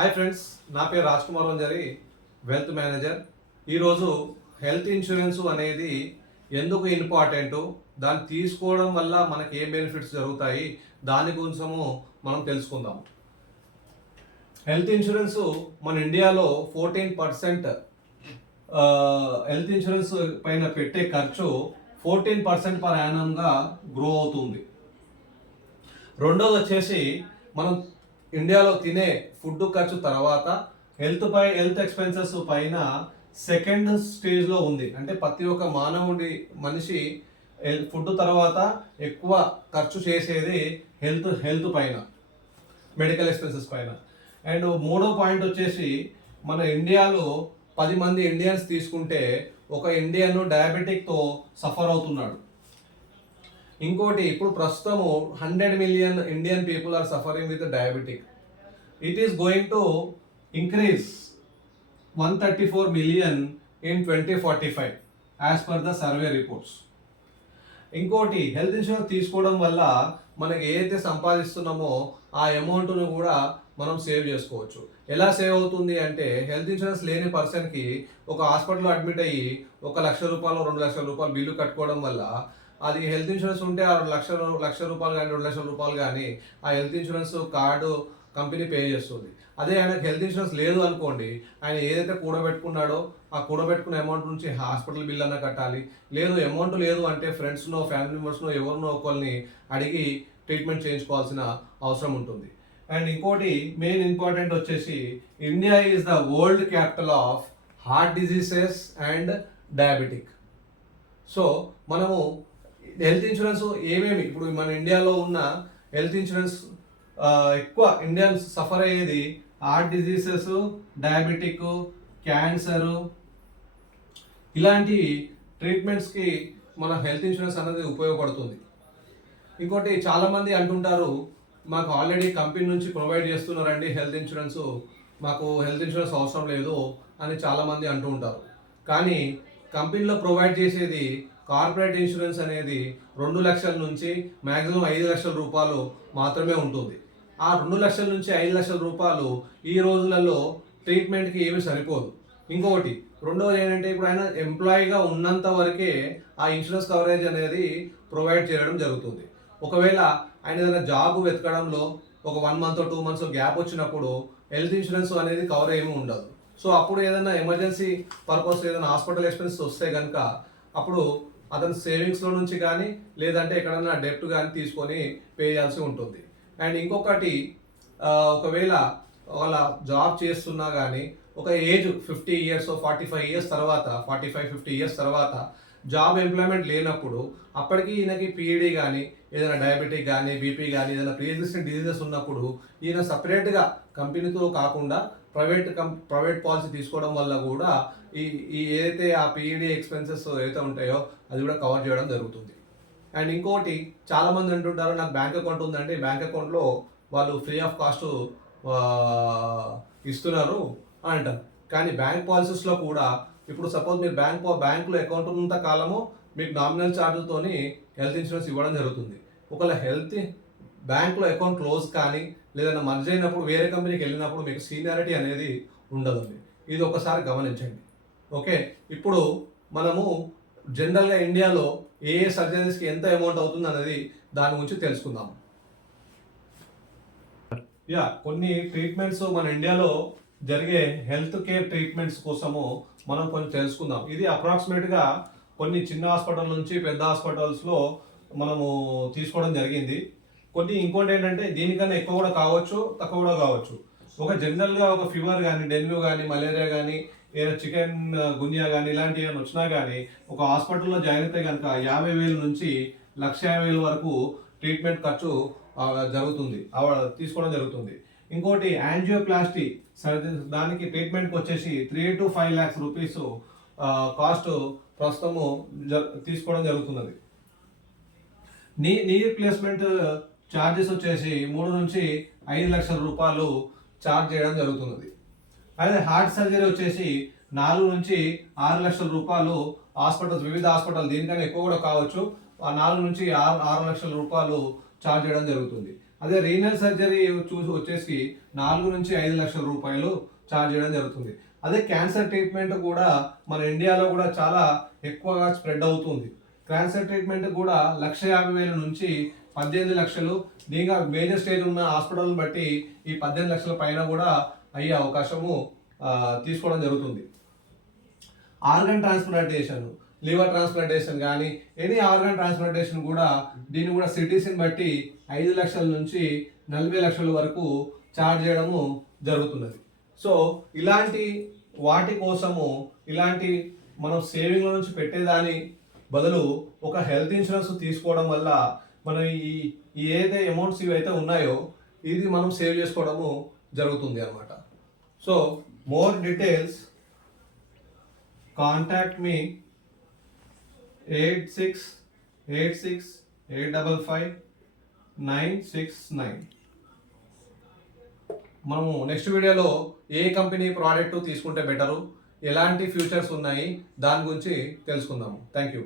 Hi friends, నా పేరు Raj Kumar Vanjari, wealth manager. ఈరోజు హెల్త్ ఇన్సూరెన్స్ అనేది ఎందుకు ఇంపార్టెంట్, దాన్ని తీసుకోవడం వల్ల మనకి ఏ బెనిఫిట్స్ జరుగుతాయి, దాని గురించము మనం తెలుసుకుందాం. హెల్త్ ఇన్సూరెన్స్ మన ఇండియాలో 14% హెల్త్ ఇన్సూరెన్స్ పైన పెట్టే ఖర్చు 14% పర్ యానంగా గ్రో అవుతుంది. రెండోది వచ్చేసి మనం ఇండియాలో తినే ఫుడ్ ఖర్చు తర్వాత హెల్త్ ఎక్స్పెన్సెస్ పైన సెకండ్ స్టేజ్లో ఉంది. అంటే ప్రతి ఒక్క మనిషి ఫుడ్ తర్వాత ఎక్కువ ఖర్చు చేసేది హెల్త్ పైన, మెడికల్ ఎక్స్పెన్సెస్ పైన. అండ్ మూడో పాయింట్ వచ్చేసి మన ఇండియాలో 10 మంది ఇండియన్స్ తీసుకుంటే ఒక ఇండియన్ డయాబెటిక్తో సఫర్ అవుతున్నాడు. ఇంకోటి, ఇప్పుడు ప్రస్తుతము 100 million Indian people are suffering with diabetic. It is going to increase 134 million in 2045 as per the survey reports. ఇంకోటి, హెల్త్ ఇన్సూరెన్స్ తీసుకోవడం వల్ల మనకి ఏదైతే సంపాదిస్తున్నామో ఆ అమౌంట్ను కూడా మనం సేవ్ చేసుకోవచ్చు. ఎలా సేవ్ అవుతుంది అంటే, హెల్త్ ఇన్సూరెన్స్ లేని పర్సన్కి ఒక హాస్పిటల్లో అడ్మిట్ అయ్యి 1,00,000 రూపాయలు 2,00,000 రూపాయలు బిల్లు కట్టుకోవడం వల్ల, అది హెల్త్ ఇన్సూరెన్స్ ఉంటే ఆ లక్ష రూపాయలు కానీ 2,00,000 రూపాయలు కానీ ఆ health insurance card company pay చేస్తుంది. అదే ఆయనకు హెల్త్ ఇన్సూరెన్స్ లేదు అనుకోండి, ఆయన ఏదైతే కూడబెట్టుకున్నాడో ఆ కూడబెట్టుకున్న అమౌంట్ నుంచి హాస్పిటల్ బిల్ అన్న కట్టాలి. అమౌంట్ లేదు అంటే ఫ్రెండ్స్నో ఫ్యామిలీ మెంబర్స్నో ఎవరినో ఒకరిని అడిగి ట్రీట్మెంట్ చేయించుకోవాల్సిన అవసరం ఉంటుంది. అండ్ ఇంకోటి మెయిన్ ఇంపార్టెంట్ వచ్చేసి, India is the world capital of heart diseases and diabetic. So మనము హెల్త్ ఇన్సూరెన్స్ ఏమేమి, ఇప్పుడు మన ఇండియాలో ఉన్న హెల్త్ ఇన్సూరెన్స్ ఎక్కువ ఇండియన్స్ సఫర్ అయ్యేది హార్ట్ డిజీసెస్, డయాబెటిక్, క్యాన్సరు, ఇలాంటి ట్రీట్మెంట్స్కి మన హెల్త్ ఇన్సూరెన్స్ అనేది ఉపయోగపడుతుంది. ఇంకోటి, చాలామంది అంటుంటారు మాకు ఆల్రెడీ కంపెనీ నుంచి ప్రొవైడ్ చేస్తున్నారండి హెల్త్ ఇన్సూరెన్స్, మాకు హెల్త్ ఇన్సూరెన్స్ అవసరం లేదు అని చాలామంది అంటూ ఉంటారు. కానీ కంపెనీలో ప్రొవైడ్ చేసేది కార్పొరేట్ ఇన్సూరెన్స్ అనేది 2 లక్షల నుంచి మ్యాక్సిమం 5 లక్షల రూపాయలు మాత్రమే ఉంటుంది. ఆ 2 లక్షల నుంచి 5 లక్షల రూపాయలు ఈ రోజులలో ట్రీట్మెంట్కి ఏమీ సరిపోదు. ఇంకొకటి, రెండవది ఏంటంటే, ఇప్పుడు ఆయన ఎంప్లాయీగా ఉన్నంత వరకే ఆ ఇన్సూరెన్స్ కవరేజ్ అనేది ప్రొవైడ్ చేయడం జరుగుతుంది. ఒకవేళ ఆయన ఏదైనా జాబ్ వెతకడంలో ఒక 1 మంత్ 2 మంత్స్ గ్యాప్ వచ్చినప్పుడు హెల్త్ ఇన్సూరెన్స్ అనేది కవర్ ఏమీ ఉండదు. సో అప్పుడు ఏదైనా ఎమర్జెన్సీ పర్పస్ ఏదైనా హాస్పిటల్ ఎక్స్పెన్సెస్ వస్తే కనుక అప్పుడు అతను సేవింగ్స్లో నుంచి కానీ లేదంటే ఎక్కడన్నా డెప్ట్ కానీ తీసుకొని పే చేయాల్సి ఉంటుంది. అండ్ ఇంకొకటి, ఒకవేళ వాళ్ళ జాబ్ చేస్తున్నా కానీ ఒక ఏజ్ 50 ఇయర్స్ 45 ఇయర్స్ తర్వాత 45-50 ఇయర్స్ తర్వాత జాబ్ ఎంప్లాయ్మెంట్ లేనప్పుడు, అప్పటికి ఈయనకి పీఈడీ కానీ ఏదైనా డయాబెటిక్ కానీ బీపీ కానీ ఏదైనా ప్రీ ఎగ్జిస్టింగ్ డిజీజెస్ ఉన్నప్పుడు ఈయన సపరేట్గా కంపెనీతో కాకుండా ప్రైవేట్ పాలసీ తీసుకోవడం వల్ల కూడా ఈ ఏదైతే ఆ పీఈడీ ఎక్స్పెన్సెస్ ఏదైతే ఉంటాయో అది కూడా కవర్ చేయడం జరుగుతుంది. అండ్ ఇంకోటి, చాలామంది అంటుంటారు నాకు బ్యాంక్ అకౌంట్ ఉందంటే బ్యాంక్ అకౌంట్లో వాళ్ళు ఫ్రీ ఆఫ్ కాస్ట్ ఇస్తున్నారు అని అంటారు. కానీ బ్యాంక్ పాలసీస్లో కూడా ఇప్పుడు సపోజ్ మీరు బ్యాంకులో అకౌంట్ ఉన్నంత కాలము మీకు నామినల్ ఛార్జ్తోని హెల్త్ ఇన్సూరెన్స్ ఇవ్వడం జరుగుతుంది. ఒకవేళ బ్యాంకులో అకౌంట్ క్లోజ్ కానీ లేదన్నా మర్జ్ అయినప్పుడు వేరే కంపెనీకి వెళ్ళినప్పుడు మీకు సీనియారిటీ అనేది ఉండదండి. ఇది ఒకసారి గమనించండి. ఓకే, ఇప్పుడు మనము జనరల్గా ఇండియాలో ఏ సర్జరీస్కి ఎంత అమౌంట్ అవుతుంది అనేది దాని గురించి తెలుసుకుందాం. కొన్ని ట్రీట్మెంట్స్ మన ఇండియాలో జరిగే హెల్త్ కేర్ ట్రీట్మెంట్స్ కోసము మనం కొంచెం తెలుసుకుందాం. ఇది అప్రాక్సిమేట్గా కొన్ని చిన్న హాస్పిటల్ నుంచి పెద్ద హాస్పిటల్స్లో మనము తీసుకోవడం జరిగింది. ఇంకోటి ఏంటంటే, దీనికన్నా ఎక్కువ కూడా కావచ్చు, తక్కువ కూడా కావచ్చు. జనరల్గా ఒక ఫీవర్ కానీ, డెంగ్యూ కానీ, మలేరియా కానీ, ఏదైనా చికెన్ గున్యా కానీ ఇలాంటివి ఏమైనా వచ్చినా కానీ ఒక హాస్పిటల్లో జాయిన్ అయితే కనుక 50,000 నుంచి 1,50,000 వరకు ట్రీట్మెంట్ ఖర్చు తీసుకోవడం జరుగుతుంది. ఇంకోటి, యాంజియోప్లాస్టీ సర్జరీ, దానికి ట్రీట్మెంట్కి వచ్చేసి 3 to 5 lakhs రూపీస్ కాస్ట్ ప్రస్తుతము తీసుకోవడం జరుగుతున్నది. నీ రీప్లేస్మెంట్ ఛార్జెస్ వచ్చేసి 3 నుంచి 5 లక్షల రూపాయలు ఛార్జ్ చేయడం జరుగుతున్నది. అదే హార్ట్ సర్జరీ వచ్చేసి 4 నుంచి 6 లక్షల రూపాయలు వివిధ హాస్పిటల్, దీనికన్నా ఎక్కువ కూడా కావచ్చు, 4 నుంచి 6 లక్షల రూపాయలు ఛార్జ్ చేయడం జరుగుతుంది. అదే రీనల్ సర్జరీ వచ్చేసి 4 నుంచి 5 లక్షల రూపాయలు ఛార్జ్ చేయడం జరుగుతుంది. అదే క్యాన్సర్ ట్రీట్మెంట్ కూడా మన ఇండియాలో కూడా చాలా ఎక్కువగా స్ప్రెడ్ అవుతుంది. క్యాన్సర్ ట్రీట్మెంట్ కూడా 1,50,000 నుంచి 18 లక్షలు, దీనిగా మేజర్ స్టేజ్ ఉన్న హాస్పిటల్ని బట్టి ఈ 18 లక్షల పైన కూడా అయ్యే అవకాశము తీసుకోవడం జరుగుతుంది. ఆర్గన్ ట్రాన్స్ప్లాంటేషన్, లివర్ ట్రాన్స్ప్లాంటేషన్ కానీ ఎనీ ఆర్గన్ ట్రాన్స్ప్లాంటేషన్ కూడా దీన్ని కూడా సిటీస్ని బట్టి 5 లక్షల నుంచి 40 లక్షల వరకు ఛార్జ్ చేయడము జరుగుతున్నది. సో ఇలాంటి వాటి కోసము ఇలాంటి మనం సేవింగ్ల నుంచి పెట్టేదాని బదులు ఒక హెల్త్ ఇన్సూరెన్స్ తీసుకోవడం వల్ల మనం ఈ ఏదైతే అమౌంట్స్ ఇవైతే ఉన్నాయో ఇది మనం సేవ్ చేసుకోవడము జరుగుతుంది అన్నమాట. So more details contact me 8686855969. మనము నెక్స్ట్ వీడియోలో ఏ కంపెనీ ప్రోడక్ట్ తీసుకుంటే బెటరు, ఎలాంటి ఫ్యూచర్స్ ఉన్నాయి దాని గురించి తెలుసుకుందాము. Thank you.